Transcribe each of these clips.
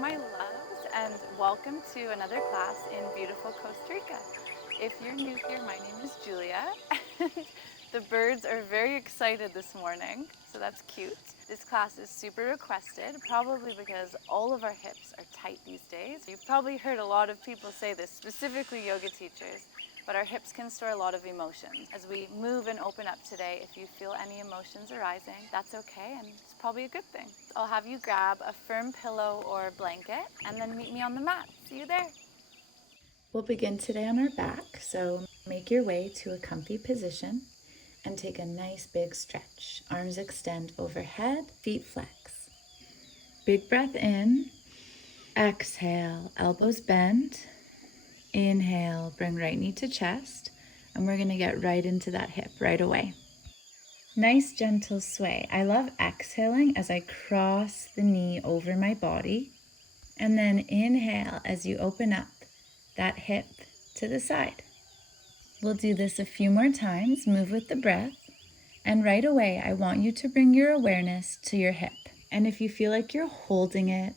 my loves, and welcome to another class in beautiful Costa Rica. If you're new here, my name is Julia, and the birds are very excited this morning, so that's cute. This class is super requested, probably because all of our hips are tight these days. You've probably heard a lot of people say this, specifically yoga teachers, but our hips can store a lot of emotions. As we move and open up today, if you feel any emotions arising, that's okay, and it's probably a good thing. I'll have you grab a firm pillow or blanket, and then meet me on the mat. See you there. We'll begin today on our back, so make your way to a comfy position and take a nice big stretch. Arms extend overhead, feet flex. Big breath in, exhale, elbows bend. Inhale, bring right knee to chest, and we're gonna get right into that hip right away. Nice gentle sway. I love exhaling as I cross the knee over my body, and then inhale as you open up that hip to the side. We'll do this a few more times, move with the breath, and right away I want you to bring your awareness to your hip. And if you feel like you're holding it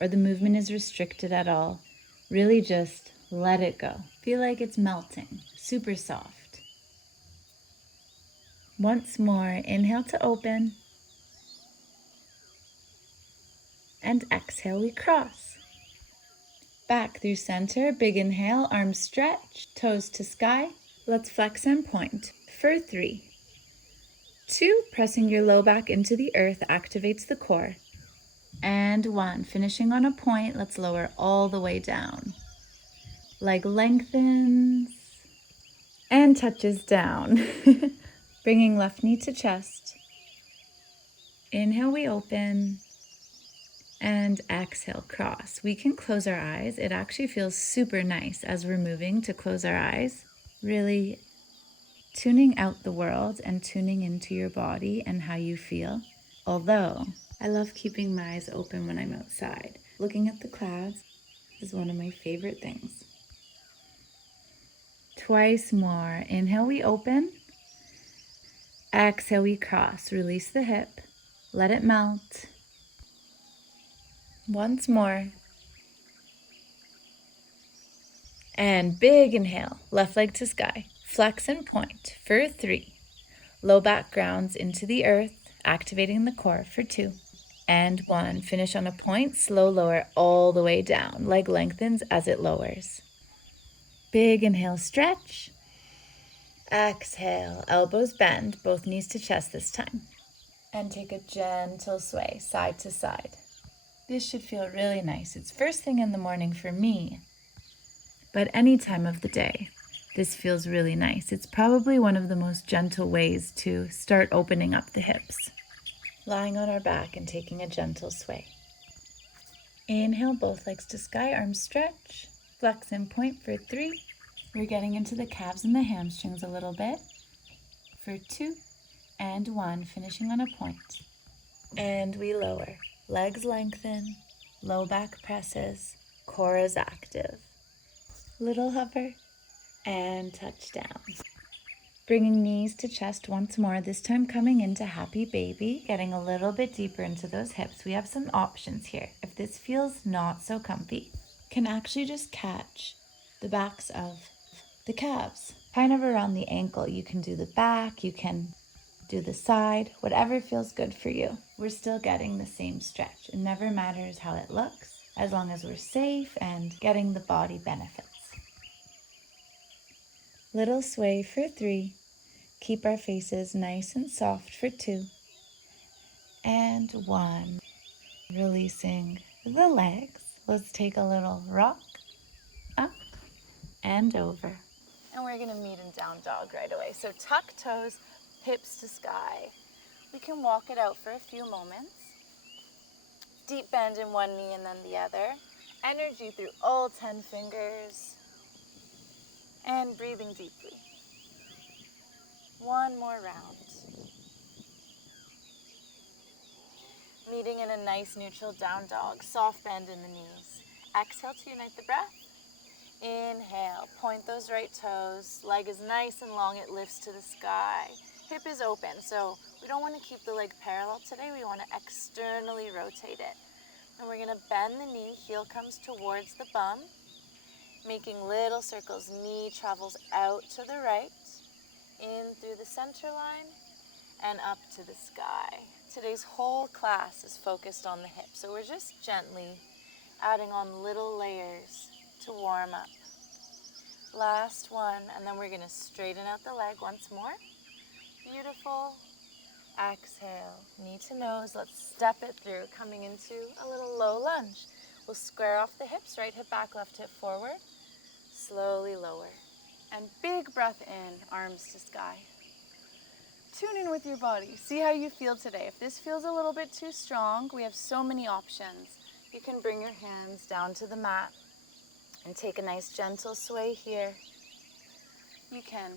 or the movement is restricted at all, really just let it go. Feel like it's melting, super soft. Once more, inhale to open, and exhale, we cross. Back through center, big inhale, arms stretch, toes to sky. Let's flex and point for 3, 2, pressing your low back into the earth activates the core. And 1, finishing on a point, let's lower all the way down. Leg lengthens and touches down. Bringing left knee to chest. Inhale, we open. And exhale, cross. We can close our eyes. It actually feels super nice as we're moving to close our eyes. Really tuning out the world and tuning into your body and how you feel. Although I love keeping my eyes open when I'm outside. Looking at the clouds is one of my favorite things. Twice more. Inhale, we open. Exhale, we cross. Release the hip. Let it melt. Once more. And big inhale, left leg to sky. Flex and point for 3. Low back grounds into the earth, activating the core for 2. And 1, finish on a point, slow lower all the way down. Leg lengthens as it lowers. Big inhale, stretch. Exhale, elbows bend, both knees to chest this time. And take a gentle sway, side to side. This should feel really nice. It's first thing in the morning for me, but any time of the day, this feels really nice. It's probably one of the most gentle ways to start opening up the hips. Lying on our back and taking a gentle sway. Inhale, both legs to sky, arms stretch. Flex and point for 3. We're getting into the calves and the hamstrings a little bit. For 2 and 1, finishing on a point. And we lower. Legs lengthen, low back presses, core is active. Little hover and touch down. Bringing knees to chest once more, this time coming into happy baby, getting a little bit deeper into those hips. We have some options here. If this feels not so comfy, can actually just catch the backs of the calves, kind of around the ankle. You can do the back, you can do the side, whatever feels good for you. We're still getting the same stretch. It never matters how it looks, as long as we're safe and getting the body benefits. Little sway for 3. Keep our faces nice and soft for 2. And 1. Releasing the legs. Let's take a little rock up and over. And we're gonna meet in down dog right away. So tuck toes, hips to sky. We can walk it out for a few moments. Deep bend in one knee and then the other. Energy through all 10 fingers. And breathing deeply. One more round. Meeting in a nice neutral down dog. Soft bend in the knees. Exhale to unite the breath. Inhale, point those right toes. Leg is nice and long, it lifts to the sky. Hip is open, so we don't want to keep the leg parallel today. We want to externally rotate it. And we're going to bend the knee, heel comes towards the bum, making little circles. Knee travels out to the right, in through the center line, and up to the sky. Today's whole class is focused on the hips, so we're just gently adding on little layers to warm up. Last one, and then we're going to straighten out the leg once more. Beautiful. Exhale, knee to nose. Let's step it through, coming into a little low lunge. We'll square off the hips, right hip back, left hip forward. Slowly lower. And big breath in, arms to sky. Tune in with your body. See how you feel today. If this feels a little bit too strong, we have so many options. You can bring your hands down to the mat and take a nice gentle sway here. You can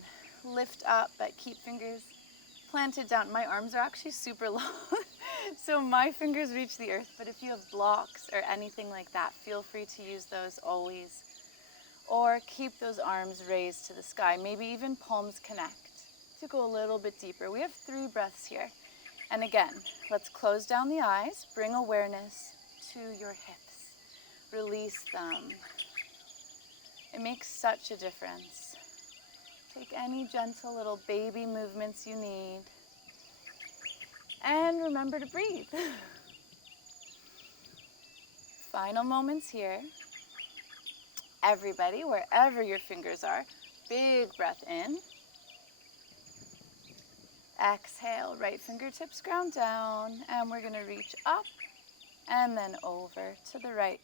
lift up, but keep fingers planted down. My arms are actually super long, so my fingers reach the earth, but if you have blocks or anything like that, feel free to use those always. Or keep those arms raised to the sky, maybe even palms connect to go a little bit deeper. We have 3 breaths here. And again, let's close down the eyes, bring awareness to your hips. Release them. It makes such a difference. Take any gentle little baby movements you need. And remember to breathe. Final moments here. Everybody, wherever your fingers are, big breath in. Exhale, right fingertips ground down, and we're going to reach up and then over to the right.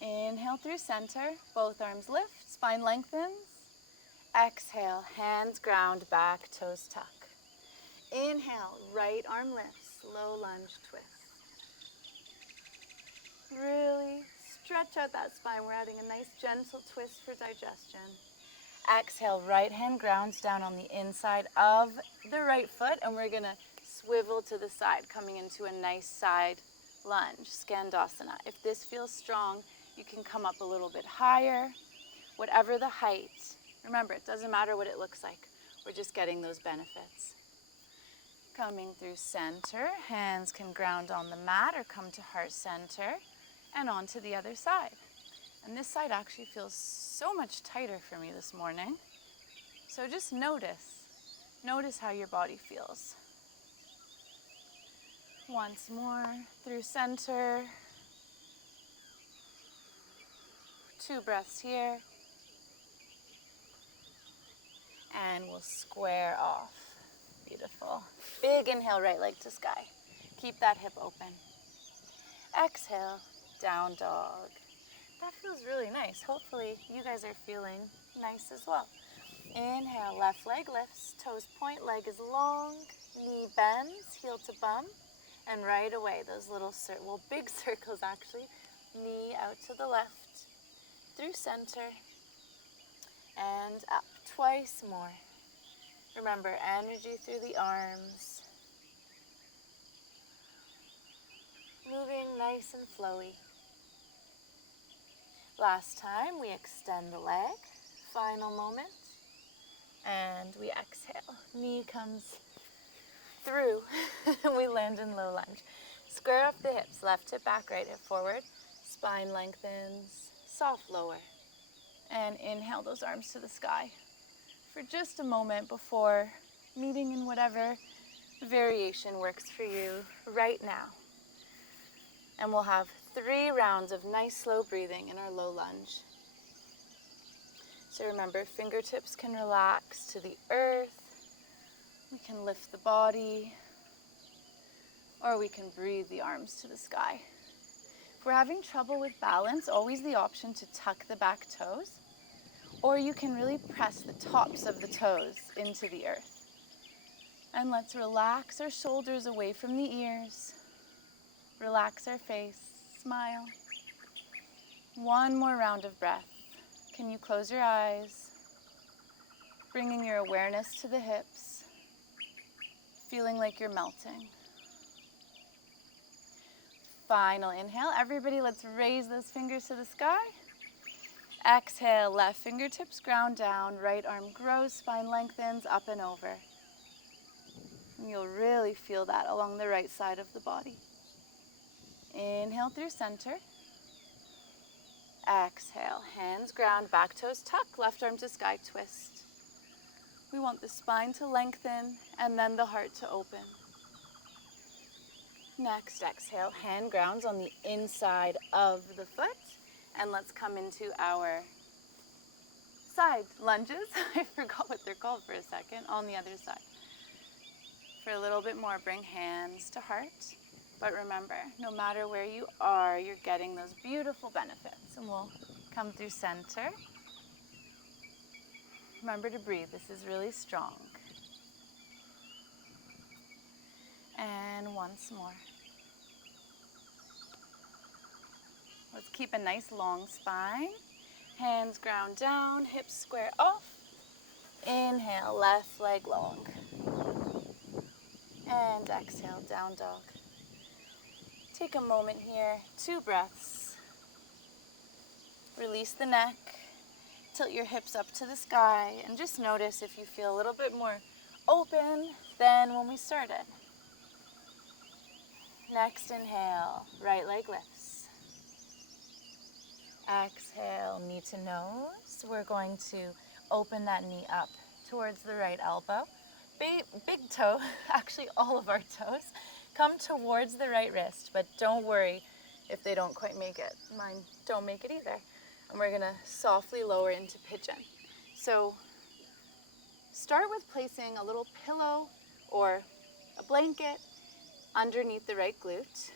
Inhale through center, both arms lift, spine lengthens. Exhale, hands ground back, toes tuck. Inhale, right arm lifts, low lunge twist. Really stretch out that spine. We're adding a nice gentle twist for digestion. Exhale, right hand grounds down on the inside of the right foot, and we're gonna swivel to the side, coming into a nice side lunge, Skandasana. If this feels strong, you can come up a little bit higher, whatever the height. Remember, it doesn't matter what it looks like. We're just getting those benefits. Coming through center, hands can ground on the mat or come to heart center and onto the other side. And this side actually feels so much tighter for me this morning. So just notice how your body feels. Once more, through center. 2 breaths here. And we'll square off. Beautiful. Big inhale, right leg to sky. Keep that hip open. Exhale, down dog. That feels really nice. Hopefully you guys are feeling nice as well. Inhale, left leg lifts, toes point, leg is long, knee bends, heel to bum, and right away those little, big circles actually, knee out to the left, through center, and up. Twice more. Remember, energy through the arms, moving nice and flowy. Last time, we extend the leg. Final moment. And we exhale. Knee comes through. We land in low lunge. Square up the hips. Left hip back, right hip forward. Spine lengthens. Soft lower. And inhale those arms to the sky for just a moment before meeting in whatever variation works for you right now. And we'll have 3 rounds of nice slow breathing in our low lunge. So remember, fingertips can relax to the earth. We can lift the body, or we can breathe the arms to the sky. If we're having trouble with balance, always the option to tuck the back toes, or you can really press the tops of the toes into the earth. And let's relax our shoulders away from the ears. Relax our face, smile. 1 more round of breath. Can you close your eyes? Bringing your awareness to the hips, feeling like you're melting. Final inhale. Everybody, let's raise those fingers to the sky. Exhale, left fingertips ground down, right arm grows, spine lengthens, up and over. And you'll really feel that along the right side of the body. Inhale through center. Exhale, hands ground, back toes tuck, left arm to sky twist. We want the spine to lengthen and then the heart to open. Next, exhale, hand grounds on the inside of the foot. And let's come into our side lunges. I forgot what they're called for a second, on the other side. For a little bit more, bring hands to heart. But remember, no matter where you are, you're getting those beautiful benefits. And we'll come through center. Remember to breathe. This is really strong. And once more. Let's keep a nice long spine. Hands ground down, hips square off. Inhale, left leg long. And exhale, down dog. Take a moment here, 2 breaths. Release the neck, tilt your hips up to the sky, and just notice if you feel a little bit more open than when we started. Next inhale, right leg lifts. Exhale, knee to nose. We're going to open that knee up towards the right elbow. Big toe, actually all of our toes, come towards the right wrist, but don't worry if they don't quite make it. Mine don't make it either. And we're gonna softly lower into pigeon. So start with placing a little pillow or a blanket underneath the right glute,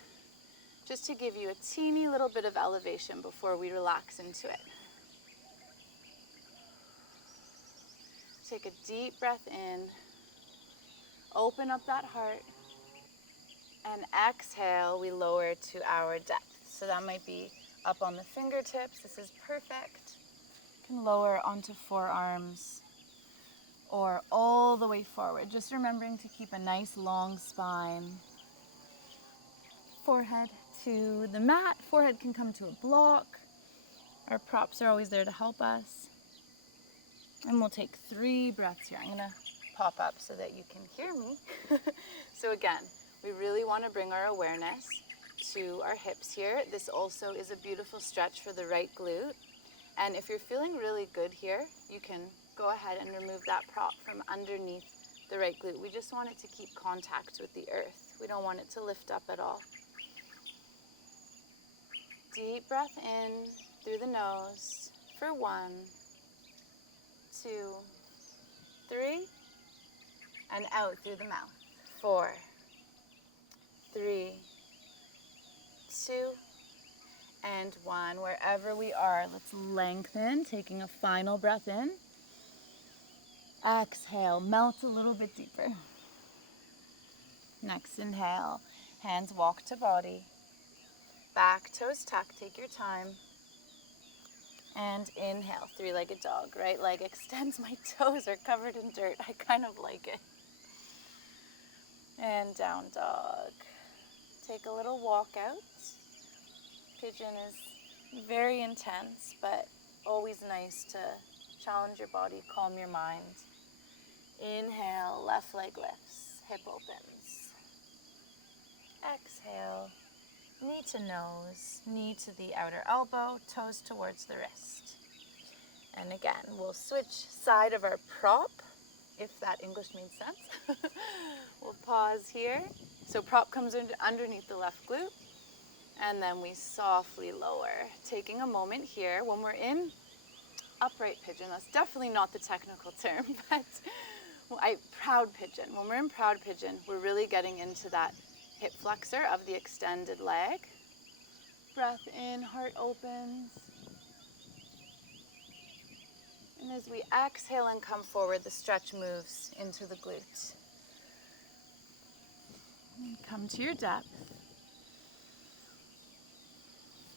just to give you a teeny little bit of elevation before we relax into it. Take a deep breath in, open up that heart, and exhale, we lower to our depth. So that might be up on the fingertips. This is perfect. You can lower onto forearms or all the way forward. Just remembering to keep a nice long spine. Forehead to the mat. Forehead can come to a block. Our props are always there to help us. And we'll take 3 breaths here. I'm going to pop up so that you can hear me. So again, we really want to bring our awareness to our hips here. This also is a beautiful stretch for the right glute. And if you're feeling really good here, you can go ahead and remove that prop from underneath the right glute. We just want it to keep contact with the earth. We don't want it to lift up at all. Deep breath in through the nose for 1, 2, 3, and out through the mouth. 4, 3, 2, and 1. Wherever we are, let's lengthen, taking a final breath in. Exhale, melt a little bit deeper. Next inhale, hands walk to body. Back toes tuck, take your time. And inhale, 3-legged dog. Right leg extends, my toes are covered in dirt. I kind of like it. And down dog. Take a little walk out. Pigeon is very intense, but always nice to challenge your body, calm your mind. Inhale, left leg lifts, hip opens. Exhale, knee to nose, knee to the outer elbow, toes towards the wrist. And again, we'll switch side of our prop, if that English means sense. We'll pause here. So prop comes underneath the left glute, and then we softly lower. Taking a moment here, when we're in upright pigeon, that's definitely not the technical term, but proud pigeon. When we're in proud pigeon, we're really getting into that hip flexor of the extended leg. Breath in, heart opens. And as we exhale and come forward, the stretch moves into the glute. And come to your depth.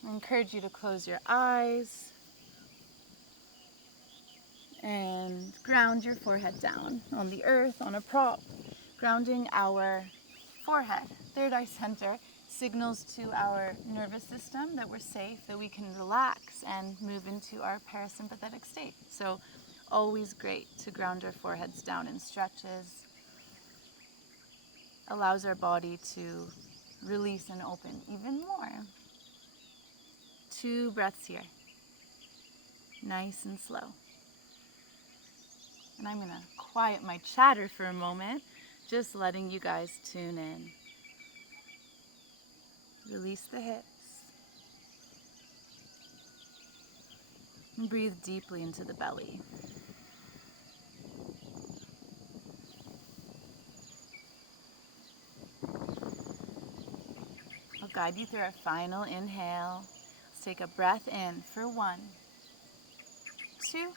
I encourage you to close your eyes and ground your forehead down on the earth, on a prop, grounding our forehead. Third eye center signals to our nervous system that we're safe, that we can relax and move into our parasympathetic state. So always great to ground our foreheads down in stretches. Allows our body to Release and open even more. 2 breaths here. Nice and slow. And I'm gonna quiet my chatter for a moment, just letting you guys tune in. Release the hips. And breathe deeply into the belly. I'll guide you through our final inhale. Let's take a breath in for 1, 2,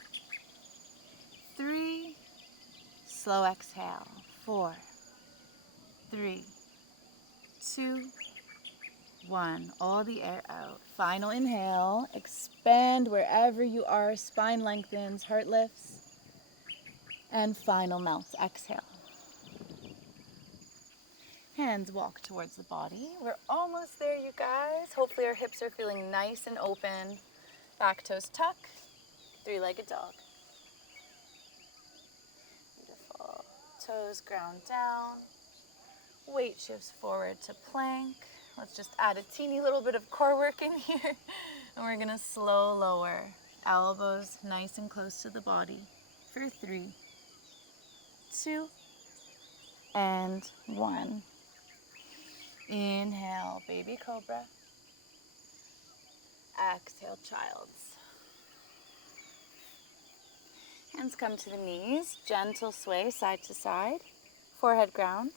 3. Slow exhale. 4, 3, 2, 1. All the air out. Final inhale. Expand wherever you are. Spine lengthens, heart lifts. And final melt. Exhale. Hands walk towards the body. We're almost there, you guys. Hopefully our hips are feeling nice and open. Back toes tuck. 3-legged dog. Beautiful. Toes ground down. Weight shifts forward to plank. Let's just add a teeny little bit of core work in here. And we're gonna slow lower. Elbows nice and close to the body for 3, 2, and 1. Inhale, baby cobra. Exhale, child's. Hands come to the knees. Gentle sway side to side. Forehead grounds.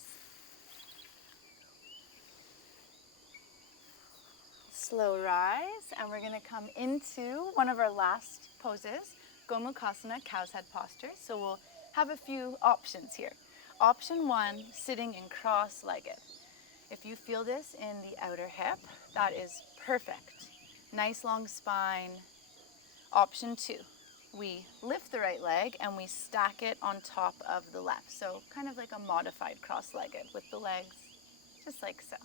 Slow rise, and we're gonna come into one of our last poses, Gomukasana, cow's head posture. So we'll have a few options here. Option 1, sitting in cross-legged. If you feel this in the outer hip, that is perfect. Nice long spine. Option 2, we lift the right leg and we stack it on top of the left. So kind of like a modified cross-legged with the legs, just like so.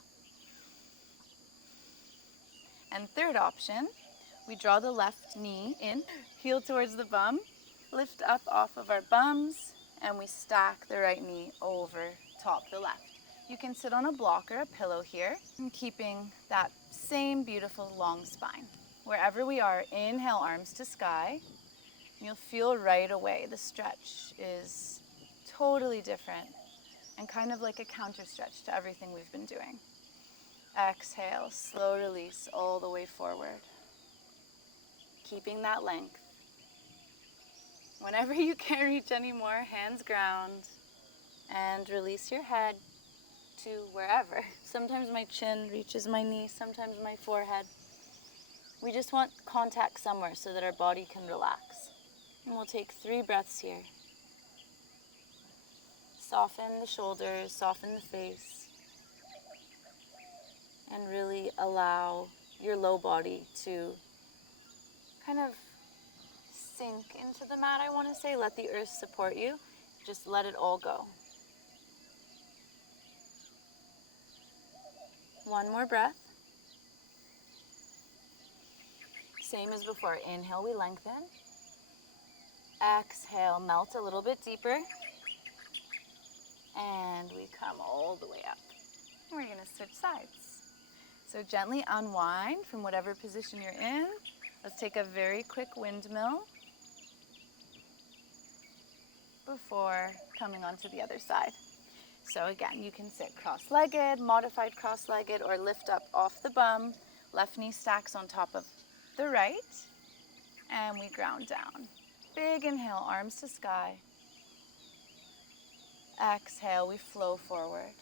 And third option, we draw the left knee in, heel towards the bum, lift up off of our bums, and we stack the right knee over top the left. You can sit on a block or a pillow here, and keeping that same beautiful long spine. Wherever we are, inhale, arms to sky. You'll feel right away the stretch is totally different and kind of like a counter stretch to everything we've been doing. Exhale, slow release all the way forward. Keeping that length. Whenever you can't reach anymore, hands ground and release your head to wherever. Sometimes my chin reaches my knee, sometimes my forehead. We just want contact somewhere so that our body can relax. And we'll take 3 breaths here. Soften the shoulders, soften the face. And really allow your low body to kind of sink into the mat, I want to say. Let the earth support you. Just let it all go. 1 more breath. Same as before. Inhale, we lengthen. Exhale, melt a little bit deeper. And we come all the way up. And we're going to switch sides. So gently unwind from whatever position you're in. Let's take a very quick windmill before coming onto the other side. So again, you can sit cross-legged, modified cross-legged, or lift up off the bum. Left knee stacks on top of the right, and we ground down. Big inhale, arms to sky. Exhale, we flow forward.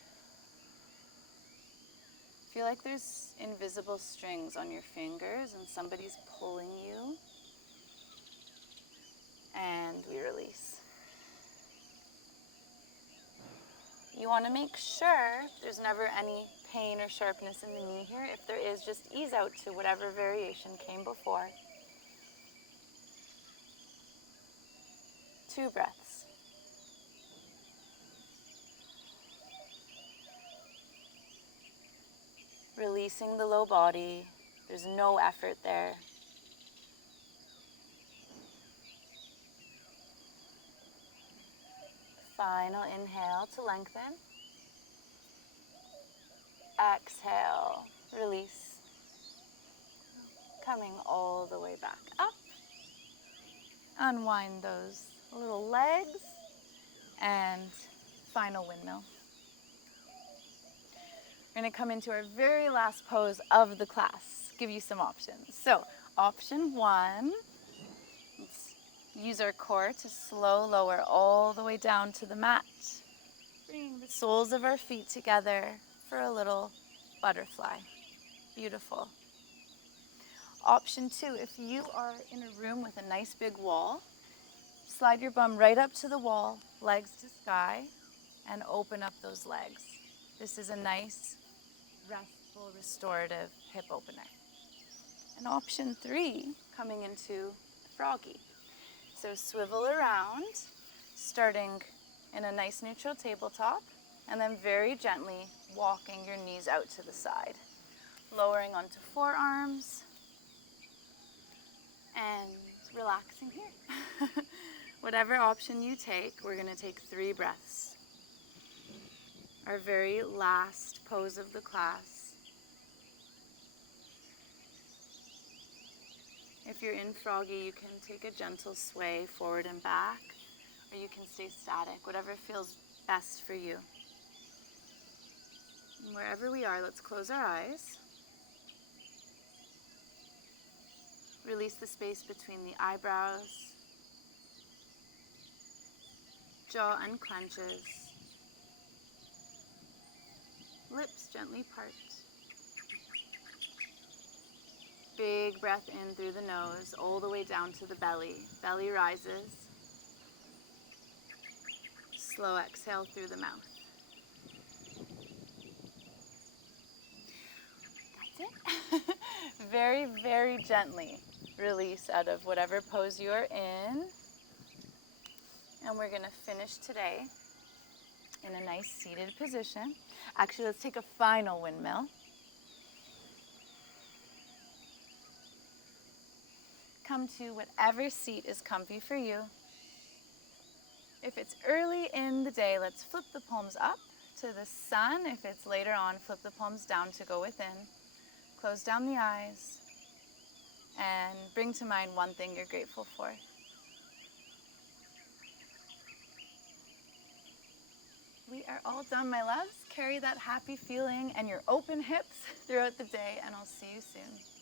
Feel like there's invisible strings on your fingers and somebody's pulling you. And we release. You want to make sure there's never any pain or sharpness in the knee here. If there is, just ease out to whatever variation came before. 2 breaths. Releasing the low body. There's no effort there. Final inhale to lengthen. Exhale, release. Coming all the way back up. Unwind those little legs and final windmill. We're going to come into our very last pose of the class. Give you some options. So, option 1, let's use our core to slow lower all the way down to the mat. Bring the soles of our feet together for a little butterfly. Beautiful. Option 2, if you are in a room with a nice big wall, slide your bum right up to the wall, legs to sky, and open up those legs. This is a nice, restful, restorative hip opener. And option 3, coming into Froggie. So swivel around, starting in a nice neutral tabletop, and then very gently walking your knees out to the side. Lowering onto forearms, and relaxing here. Whatever option you take, we're going to take 3 breaths. Our very last pose of the class. If you're in Froggie, you can take a gentle sway forward and back, or you can stay static, whatever feels best for you. And wherever we are, let's close our eyes. Release the space between the eyebrows. Jaw unclenches. Lips gently part. Big breath in through the nose, all the way down to the belly. Belly rises. Slow exhale through the mouth. That's it. Very, very gently release out of whatever pose you are in. And we're going to finish today in a nice seated position. Actually, let's take a final windmill. Come to whatever seat is comfy for you. If it's early in the day, let's flip the palms up to the sun. If it's later on, flip the palms down to go within. Close down the eyes and bring to mind one thing you're grateful for. We are all done, my loves. Carry that happy feeling and your open hips throughout the day, and I'll see you soon.